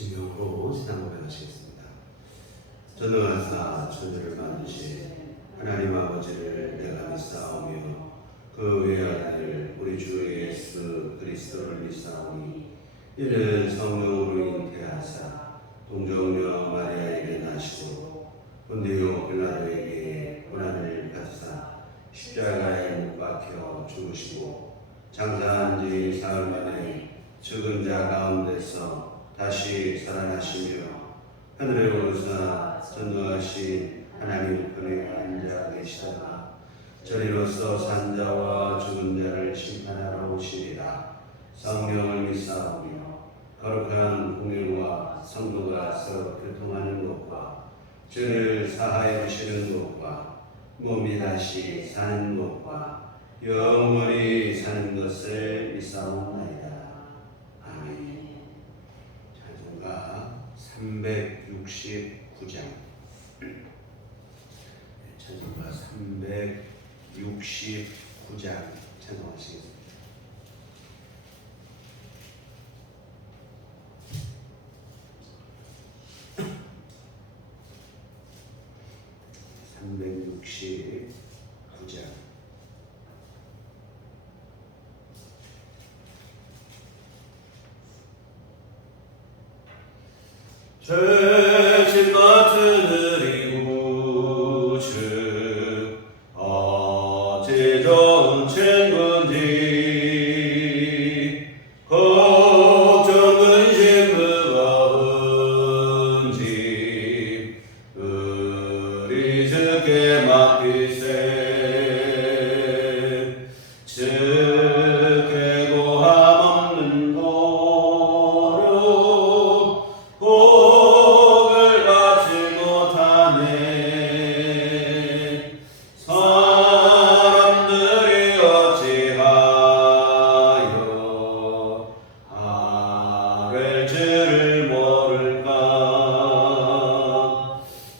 예수님으로 신앙 고백하시겠습니다. 전능하사 천지를 만드신 하나님 아버지를 내가 믿사오며 그 외아들 우리 주 예수 그리스도를 믿사오니 이는 성령으로 잉태하사 동정녀 마리아에게 나시고 본디오 빌라도에게 고난을 받으사 십자가에 못 박혀 죽으시고 장사한 지 사흘 만에 죽은 자 가운데서 다시 살아나시며 하늘에 오르사 전능하신 하나님 우편에 앉아 계시다가 저리로서 산 자와 죽은 자를 심판하러 오시리라. 성령을 믿사오며 거룩한 공예와 성도가 서로 교통하는 것과 죄를 사하여 주시는 것과 몸이 다시 사는 것과 영원히 사는 것을 믿사옵나이다. 아멘. 찬송가 369장. 찬송가 369장 찬송하시겠습니다. 369장. 죄진 같은 우주 어찌 좋은 친구인지 걱정 근심 무거운지 우리 주께 맡기세. 주께 고함 없는 도로 복을 받지 못하네. 사람들이 어찌하여 아랠 줄을 모를까.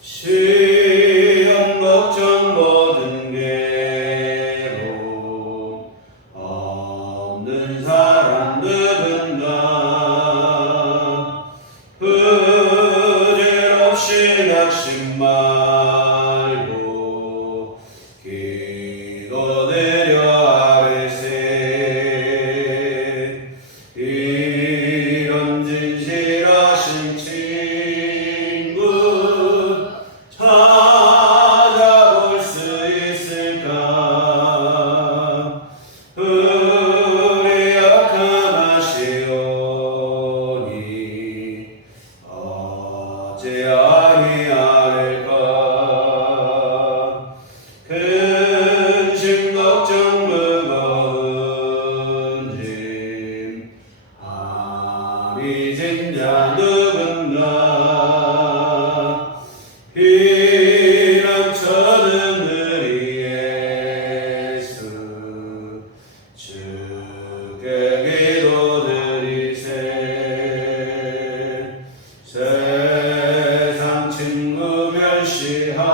시험 걱정 모든 괴로움 없는 사람 누군가. 부질없이 낙심 말고 기도드려 아뢰세. 이런 진실하신 친구 찾아볼 수 있을까. 우리 약함하시오니 어찌 아니하릴까. 근심 걱정 무거운 짐 아미진 자 누군가. 이런저런 우리 예수 주께 기도드리세. 세상 친구 멸시하고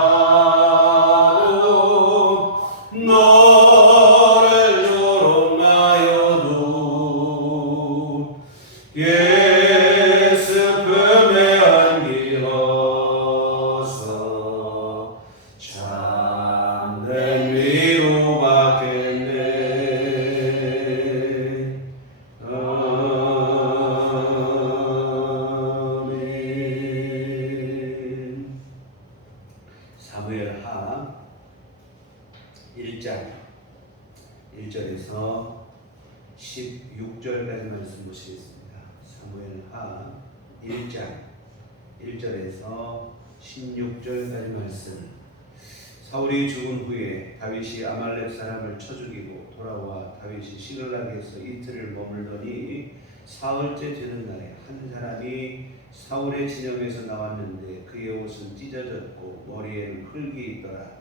너를 조롱하여도 예수 품에 안기어서 참된 위로 받겠네. 아멘. 사무엘하 1장 1절에서 16절까지 말씀 보시겠습니다. 사무엘하 1장 1절에서 16절까지 말씀. 사울이 죽은 후에 다윗이 아말렉 사람을 쳐 죽이고 돌아와 다윗이 시글락에서 이틀을 머물더니 사흘째 되는 날에 한 사람이 사울의 진영에서 나왔는데 그의 옷은 찢어졌고 머리에는 흙이 있더라.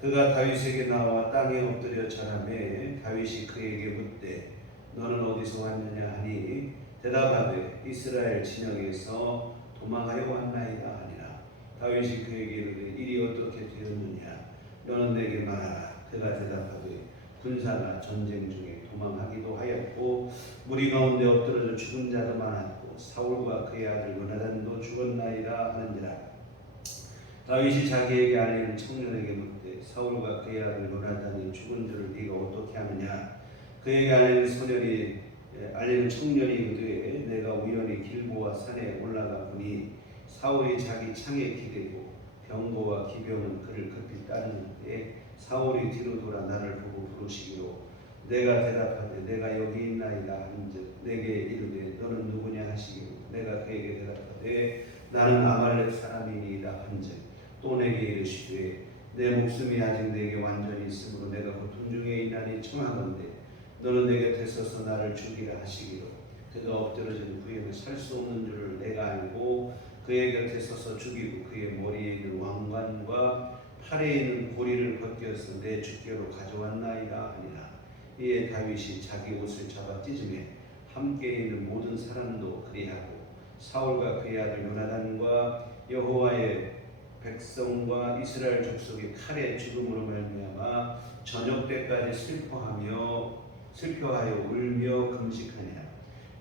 그가 다윗에게 나와 땅에 엎드려 절하매 다윗이 그에게 묻되 너는 어디서 왔느냐 하니 대답하되 이스라엘 진영에서 도망하여 왔나이다 하니라. 다윗이 그에게 이르되 일이 어떻게 되었느냐 너는 내게 말하라. 그가 대답하되 군사가 전쟁 중에 도망하기도 하였고 무리 가운데 엎드러져 죽은 자도 많았고 사울과 그의 아들 요나단도 죽었나이다 하는지라. 다윗이 자기에게 아내인 청년에게 묻되 사울과 그의 아들 요나단이 죽은 줄을 네가 어떻게 아느냐. 그에게 아내는 청년이 이르되 내가 우연히 길보아 산에 올라가 보니 사울이 자기 창에 기대고 병거와 기병은 그를 급히 따르는데 사울이 뒤로 돌아 나를 보고 부르시기로 내가 대답하되 내가 여기 있나이다 한즉 내게 이르되 너는 누구냐 하시기로 내가 그에게 대답하되 나는 아말렉 사람이니이다 한즉 또 내게 이르시되 내 목숨이 아직 내게 완전히 있으므로 내가 고통 중에 있나니 청하건대 너는 내 곁에 서서 나를 죽이라 하시기로 그가 엎드러진 후에는 살 수 없는 줄을 내가 알고 그의 곁에 서서 죽이고 그의 머리에 있는 왕관과 팔에 있는 고리를 벗겨서 내 주께로 가져왔나이다 하니라. 이에 다윗이 자기 옷을 잡아 찢으매 함께 있는 모든 사람도 그리하고 사울과 그의 아들 요나단과 여호와의 백성과 이스라엘 족속이 칼에 죽음으로 말미암아 저녁 때까지 슬퍼하여 울며 금식하니라.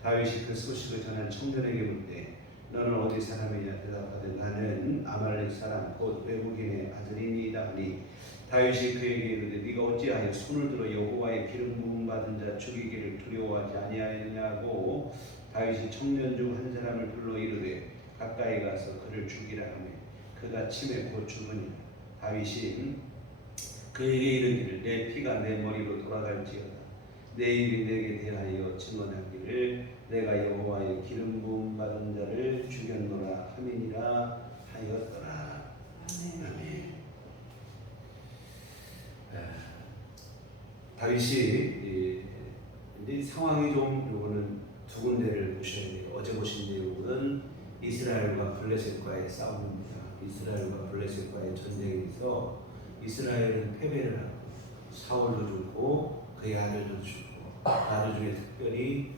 다윗이 그 소식을 전한 청년에게 묻되 너는 어디 사람이냐 대답하되 나는 아말렉 사람 곧 외국인의 아들이니이다 하니 다윗이 그에게 이르되 네가 어찌하여 손을 들어 여호와의 기름 부음 받은 자 죽이기를 두려워하지 아니하였냐고. 다윗이 청년 중 한 사람을 불러 이르되 가까이 가서 그를 죽이라 하며 그가 침에 곧 죽으니라. 다윗이 그에게 이르기를 내 피가 내 머리로 돌아갈지어다 내 입이 내게 대하여 증언하기를 내가 여호와의 기름 부음 받은 자를 죽였노라 함이니라 하였더라. 아멘. 다윗이 이제 상황이 좀 요거는 두 군데를 보셔야 돼요. 어제 보신 내용은 이스라엘과 블레셋과의 싸움입니다. 이스라엘과 블레셋과의 전쟁에서 이스라엘은 패배를 하고 사울도 죽고 그의 아들도 죽고 아들 중에 특별히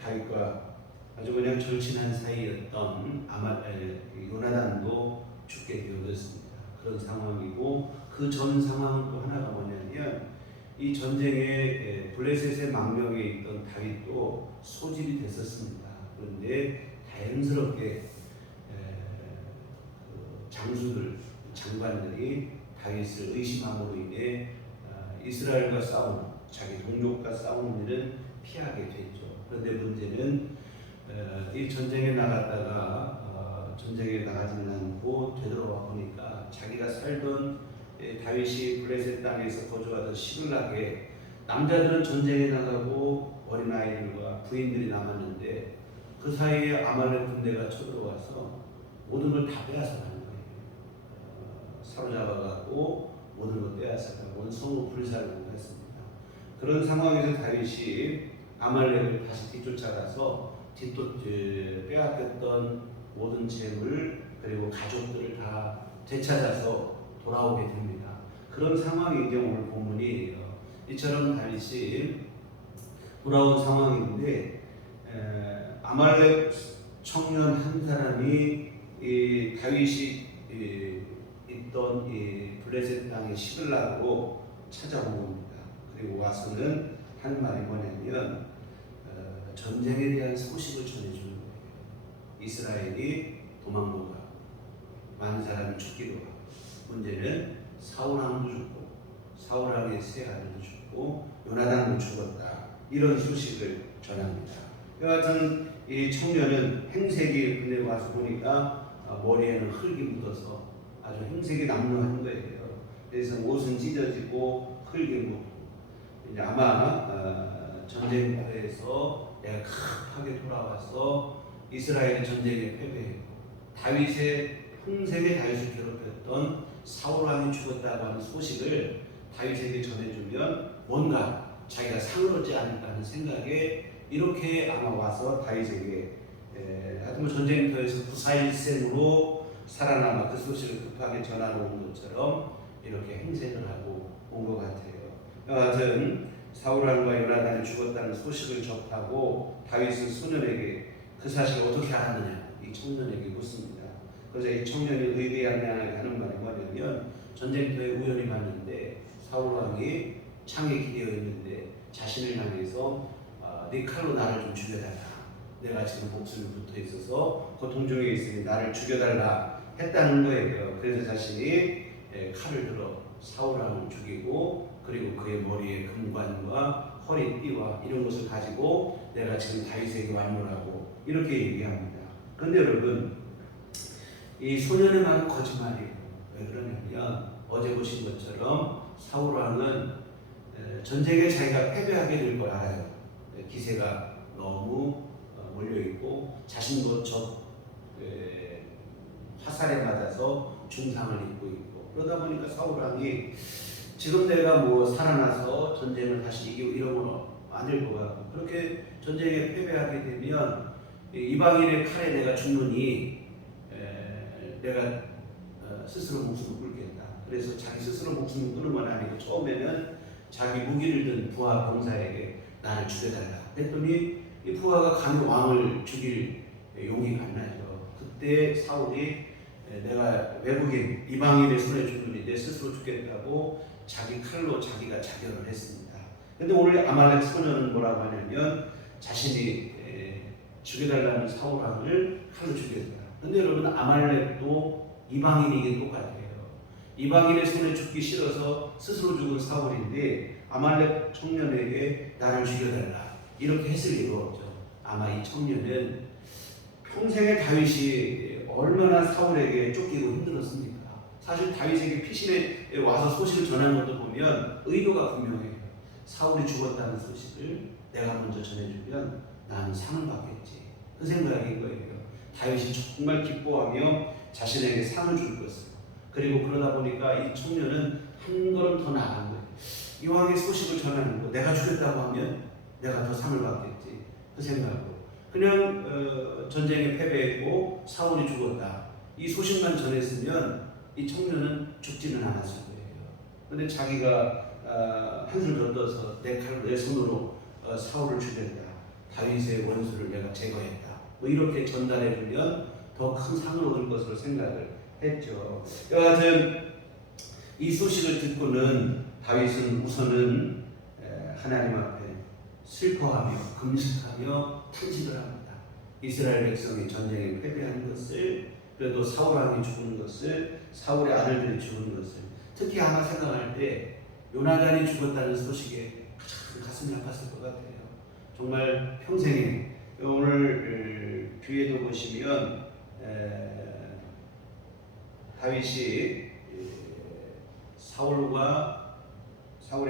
다윗과 아주 그냥 절친한 사이였던 요나단도 죽게 되었습니다. 그런 상황이고 그 전 상황은 또 하나가 뭐냐면 이 전쟁에 블레셋의 망명에 있던 다윗도 소집이 됐었습니다. 그런데 다행스럽게 장수들, 장관들이 다윗을 의심함으로 인해 이스라엘과 싸우는 자기 동족과 싸우는 일은 피하게 됐죠. 그런데 문제는 이 전쟁에 나갔다가 전쟁에 나가지는 않고 되돌아와 보니까 자기가 살던 다윗이 블레셋 땅에서 거주하던 시글락에 남자들은 전쟁에 나가고 어린아이들과 부인들이 남았는데 그 사이에 아말렉 군대가 쳐들어와서 모든 걸 다 빼앗아가는 거예요. 사로잡아가고 모든 걸 빼앗아가고 원성을 불살고 했습니다. 그런 상황에서 다윗이 아말렉을 다시 뒤쫓아가서 빼앗겼던 모든 재물 그리고 가족들을 다 되찾아서 돌아오게 됩니다. 그런 상황이 이제 오늘 본문이에요. 이처럼 다윗이 돌아온 상황인데 아말렉 청년 한 사람이 다윗이 있던 블레셋 땅의 시글락으로 찾아온 겁니다. 그리고 와서는 하는 말이 뭐냐면 전쟁에 대한 소식을 전해주는 거예요. 이스라엘이 도망도 가고 많은 사람이 죽기도 하고 문제는 사울왕도 죽고 사울왕의 세 아들도 죽고 요나단도 죽었다. 이런 소식을 전합니다. 여하튼 이 청년은 행색이 근데 와서 보니까 머리에는 흙이 묻어서 아주 행색이 남루한 거예요. 그래서 옷은 찢어지고 흙이 묻고 이제 아마 전쟁터에서 내가 급하게 돌아와서 이스라엘의 전쟁에 패배했고 다윗의 흥색에 다윗을 괴롭혔던 사울왕이 죽었다고 하는 소식을 다윗에게 전해주면 뭔가 자기가 상을 얻지 않을까 하는 생각에 이렇게 아마 와서 다윗에게 하여튼 전쟁터에서 구사일생으로 살아남아 그 소식을 급하게 전하러 온 것처럼 이렇게 행세를 하고 온 것 같아요. 여하튼 사울왕과 요나단이 죽었다는 소식을 접하고 다윗은 소년에게 그 사실을 어떻게 알았느냐 이 청년에게 묻습니다. 그래서 이 청년이 의대양양하게 하는 말이 뭐냐면 전쟁터에 우연히 갔는데 사울왕이 창에 기대어 있는데 자신을 향해서 네 칼로 나를 좀 죽여달라 내가 지금 목숨이 붙어 있어서 고통 중에 있으니 나를 죽여달라 했다는 거예요. 그래서 자신이 칼을 들어 사울왕을 죽이고 그리고 그의 머리에 금관과 허리띠와 이런 것을 가지고 내가 지금 다윗에게 완문하고 이렇게 얘기합니다. 그런데 여러분 이 소년의 말은 거짓말이에요. 왜 그러냐면 어제 보신 것처럼 사울왕은 전쟁에 자기가 패배하게 될 걸 알아요. 기세가 너무 몰려있고 자신도 화살에 맞아서 중상을 입고 있고 그러다 보니까 사울왕이 지금 내가 뭐 살아나서 전쟁을 다시 이기고 이런 건 안 될 것 같고 그렇게 전쟁에 패배하게 되면 이방인의 칼에 내가 죽느니 내가 스스로 목숨을 끊겠다. 그래서 자기 스스로 목숨을 끊은 건 아니고 처음에는 자기 무기를 든 부하 병사에게 나를 죽여달라 했더니 이 부하가 감히 왕을 죽일 용기가 안 나죠. 그때 사울이 내가 외국인 이방인의 손에 죽느니 내 스스로 죽겠다고 자기 칼로 자기가 자결을 했습니다. 근데 오늘 아말렉 소년은 뭐라고 하냐면 자신이 죽여달라는 사울왕을 칼로 죽였다. 근데 여러분 아말렉도 이방인이긴 똑같아요. 이방인의 손에 죽기 싫어서 스스로 죽은 사울인데 아말렉 청년에게 나를 죽여달라 이렇게 했을 리가 없죠. 아마 이 청년은 평생에 다윗이 얼마나 사울에게 쫓기고 힘들었습니까? 사실 다윗에게 피신에 와서 소식을 전하는 것도 보면 의도가 분명해요. 사울이 죽었다는 소식을 내가 먼저 전해주면 나는 상을 받겠지. 그 생각인 거예요. 다윗이 정말 기뻐하며 자신에게 상을 줄 것을. 그리고 그러다 보니까 이 청년은 한 걸음 더 나아간 거예요. 이왕의 소식을 전하는 거, 내가 죽였다고 하면 내가 더 상을 받겠지. 그 생각으로. 그냥 전쟁에 패배했고 사울이 죽었다. 이 소식만 전했으면 이 청년은 죽지는 않았을 거예요. 그런데 자기가 한술 더 떠서 내 칼로 내 손으로 사울을 죽였다. 다윗의 원수를 내가 제거했다. 뭐 이렇게 전달해주면 더 큰 상을 얻을 것으로 생각을 했죠. 여하튼 이 소식을 듣고는 다윗은 우선은 하나님 앞에 슬퍼하며 금식하며 탄식을 합니다. 이스라엘 백성이 전쟁에 패배한 것을 그래도 사울왕이 죽은 것을 사울의 아들들이 죽은 것을 특히 아마 생각할 때 요나단이 죽었다는 소식에 가슴이 아팠을 것 같아요. 정말 평생에 오늘 뒤에도 보시면 다윗이 사울의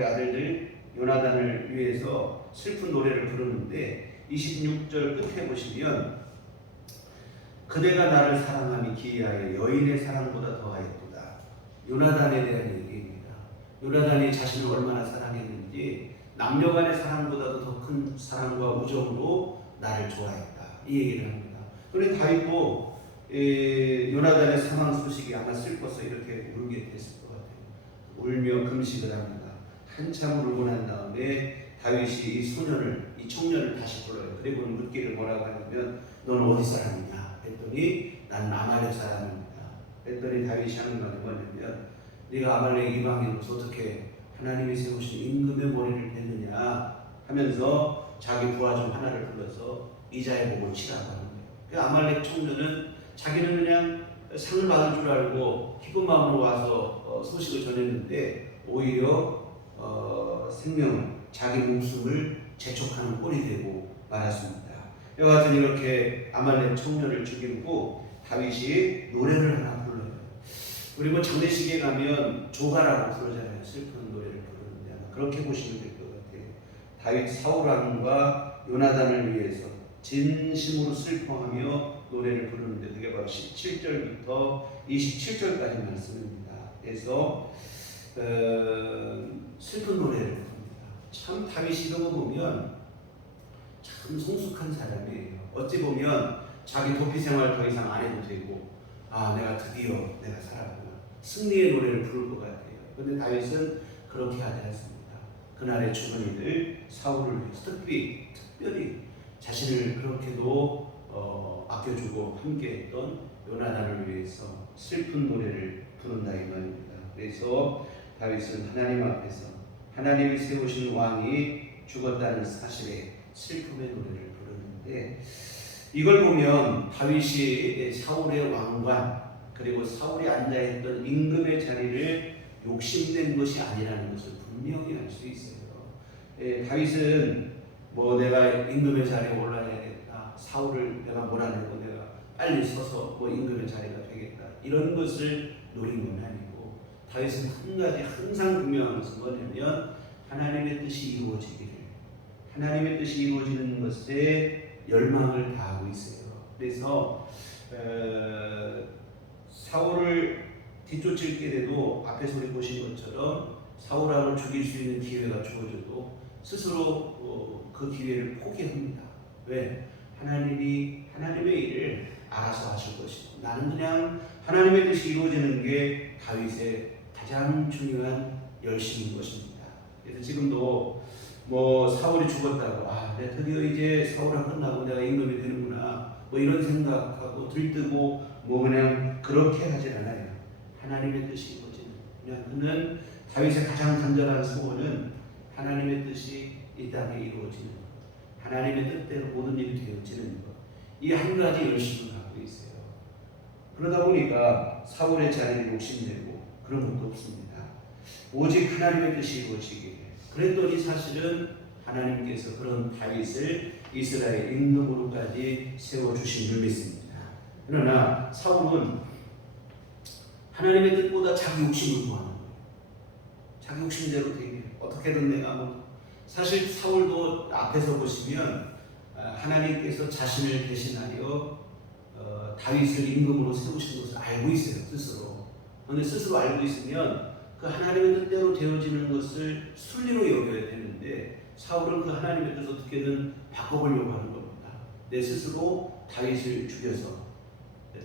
아들들 요나단을 위해서 슬픈 노래를 부르는데 26절 끝에 보시면 그대가 나를 사랑함이 기이하여 여인의 사랑보다 더하였도다. 요나단에 대한 얘기입니다. 요나단이 자신을 얼마나 사랑했는지 남녀간의 사랑보다도 더 큰 사랑과 우정으로 나를 좋아했다. 이 얘기를 합니다. 그런데 다윗도 요나단의 사망 소식이 아마 슬퍼서 이렇게 울게 됐을 것 같아요. 울며 금식을 합니다. 한참 울고 난 다음에 다윗이 이 청년을 다시 불러요. 그리고 묻기를 뭐라고 하냐면 너는 어디 사람이냐 했더니 난 아말렉 사람입니다. 했더니 다윗이 하는 말이 뭐냐면 네가 아말렉 이방인으로서 어떻게 하나님이 세우신 임금의 머리를 베느냐 하면서 자기 부하 중 하나를 불러서 이자의 목을 치라고 하는 거예요. 그 아말렉 청년은 자기는 그냥 상을 받을 줄 알고 기쁜 마음으로 와서 소식을 전했는데 오히려 자기 목숨을 재촉하는 꼴이 되고 말았습니다. 여하튼 이렇게 아말렉 청년을 죽인 후 다윗이 노래를 하나 불러요. 그리고 장례식에 가면 조가라고 부르잖아요. 슬픈 노래를 부르는데 아마 그렇게 보시면 될 것 같아요. 다윗 사울왕과 요나단을 위해서 진심으로 슬퍼하며 노래를 부르는데 그게 바로 17절부터 27절까지 말씀입니다. 그래서 슬픈 노래를 부릅니다. 참 다윗이 이런 거 보면 참 성숙한 사람이에요. 어찌 보면 자기 도피 생활 더 이상 안 해도 되고 내가 드디어 내가 살았구나. 승리의 노래를 부를 것 같아요. 그런데 다윗은 그렇게 하지 않습니다. 그날의 주머니를 사울을 위해서 특별히 자신을 그렇게도 아껴주고 함께했던 요나단을 위해서 슬픈 노래를 부른다 이 말입니다. 그래서 다윗은 하나님 앞에서 하나님이 세우신 왕이 죽었다는 사실에 슬픔의 노래를 부르는데 이걸 보면 다윗이 사울의 왕관 그리고 사울이 앉아있던 임금의 자리를 욕심낸 것이 아니라는 것을 분명히 알 수 있어요. 다윗은 뭐 내가 임금의 자리에 올라야겠다, 사울을 내가 몰아내고 내가 빨리 서서 뭐 임금의 자리가 되겠다, 이런 것을 노린 건 아니고, 다윗은 한 가지 항상 분명한 것은 뭐냐면 하나님의 뜻이 이루어지기를, 하나님의 뜻이 이루어지는 것에 열망을 다하고 있어요. 그래서 사울을 뒤쫓을 때에도 앞에서 우리 보신 것처럼 사울왕을 죽일 수 있는 기회가 주어져도 스스로 그 기회를 포기합니다. 왜? 하나님이 하나님의 일을 알아서 하실 것이고, 나는 그냥 하나님의 뜻이 이루어지는 게 다윗의 가장 중요한 열심인 것입니다. 그래서 지금도 뭐 사울이 죽었다고, 내가 드디어 이제 사울왕 끝나고 내가 임금이 되는구나, 뭐 이런 생각하고 들뜨고 뭐 그냥 그렇게 하진 않아요. 하나님의 뜻이 이루어지는, 그냥 그는 다윗의 가장 간절한 소원은 하나님의 뜻이 이 땅에 이루어지는 것, 하나님의 뜻대로 모든 일이 되어지는 것, 이 한 가지 열심을 갖고 있어요. 그러다 보니까 사울의 자리를 욕심내고 그런 것도 없습니다. 오직 하나님의 뜻이 이루어지게. 그랬더니 사실은 하나님께서 그런 다윗을 이스라엘 임금으로까지 세워주신 줄 믿습니다. 그러나 사울은 하나님의 뜻보다 자기 욕심을 구하는 거예요. 자기 욕심대로 되게 어떻게든 내가 사실 사울도 앞에서 보시면 하나님께서 자신을 대신하여 다윗을 임금으로 세우신 것을 알고 있어요, 스스로. 그런데 스스로 알고 있으면 그 하나님의 뜻대로 되어지는 것을 순리로 여겨야 되는데, 사울은 그 하나님의 뜻을 어떻게든 바꿔보려고 하는 겁니다. 내 스스로 다윗을 죽여서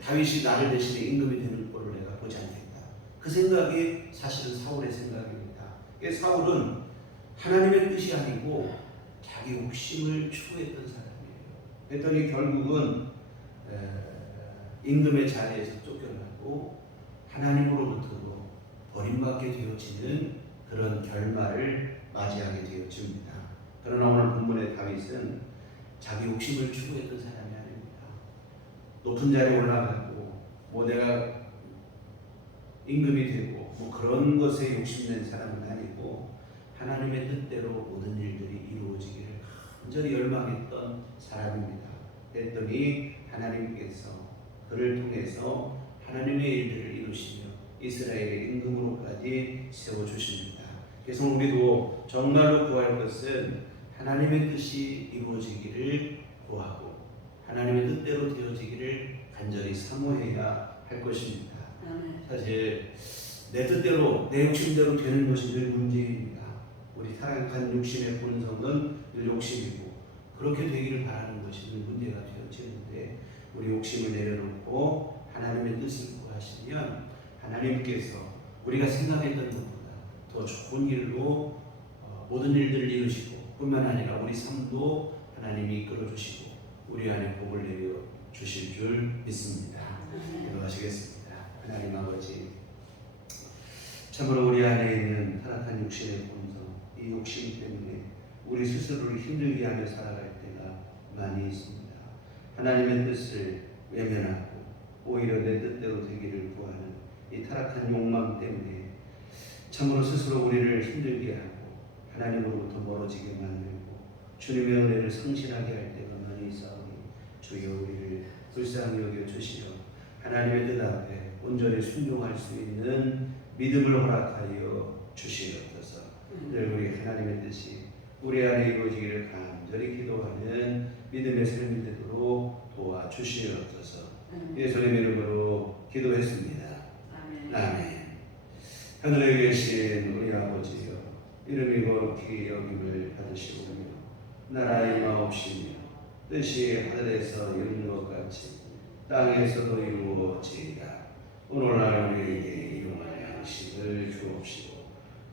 다윗이 나를 대신에 임금이 되는 꼴을 내가 보지 않겠다. 그 생각이 사실은 사울의 생각입니다. 사울은 하나님의 뜻이 아니고 자기 욕심을 추구했던 사람이에요. 그랬더니 결국은 임금의 자리에서 쫓겨나고 하나님으로부터도 버림받게 되어지는 그런 결말을 맞이하게 되어집니다. 그러나 오늘 본문의 다윗은 자기 욕심을 추구했던 사람이 아닙니다. 높은 자리에 올라가고 뭐 내가 임금이 되고 뭐 그런 것에 욕심낸 사람은 아니고, 하나님의 뜻대로 모든 일들이 이루어지기를 간절히 열망했던 사람입니다. 그랬더니 하나님께서 그를 통해서 하나님의 일들을 이루시며 이스라엘의 임금으로까지 세워주십니다. 그래서 우리도 정말로 구할 것은 하나님의 뜻이 이루어지기를 구하고 하나님의 뜻대로 되어지기를 간절히 사모해야 할 것입니다. 사실 내 뜻대로 내 욕심대로 되는 것이 늘 문제입니다. 우리 타락한 욕심의 본성은 늘 욕심이고, 그렇게 되기를 바라는 것이 늘 문제가 되어지는데, 우리 욕심을 내려놓고 하나님의 뜻을 구하시면 하나님께서 우리가 생각했던 것보다 더 좋은 길로 모든 일들을 이루시고, 뿐만 아니라 우리 삶도 하나님이 이끌어 주시고 우리 안에 복을 내려 주실 줄 믿습니다. 기도하시겠습니다. 하나님 아버지, 참으로 우리 안에 있는 타락한 욕심의 본성, 이 욕심 때문에 우리 스스로를 힘들게 하며 살아갈 때가 많이 있습니다. 하나님의 뜻을 외면하고 오히려 내 뜻대로 되기를 구하는 이 타락한 욕망 때문에 참으로 스스로 우리를 힘들게 하고 하나님으로부터 멀어지게 만들고 주님의 은혜를 성실하게 할 때가 많이 있사오니, 주여 우리를 불쌍히 여겨 주시려 하나님의 뜻 앞에 온전히 순종할 수 있는 믿음을 허락하여 주시옵소서. 늘 우리 하나님의 뜻이 우리 안에 이루어지기를 간절히 기도하는 믿음의 삶이 되도록 도와주시옵소서. 예수님의 이름으로 기도했습니다. 아멘. 하늘에 계신 우리 아버지여, 이름이 거룩히 여김을 받으시오며 나라의 마옵시며 뜻이 하늘에서 이룬 것 같이 땅에서도 이루어지이다. 오늘날 우리에게 일용할 양식을 주옵시고,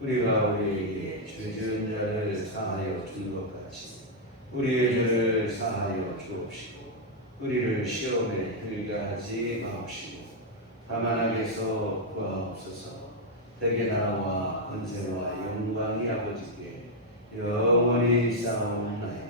우리가 우리에게 죄 지은 자를 사하여 준 것 같이 우리의 죄를 사하여 주옵시고, 우리를 시험에 들게 하지 마옵시고 다만 악에서 구하옵소서. 대개 나라와 권세와 영광이 아버지께 영원히 쌓옵나이다.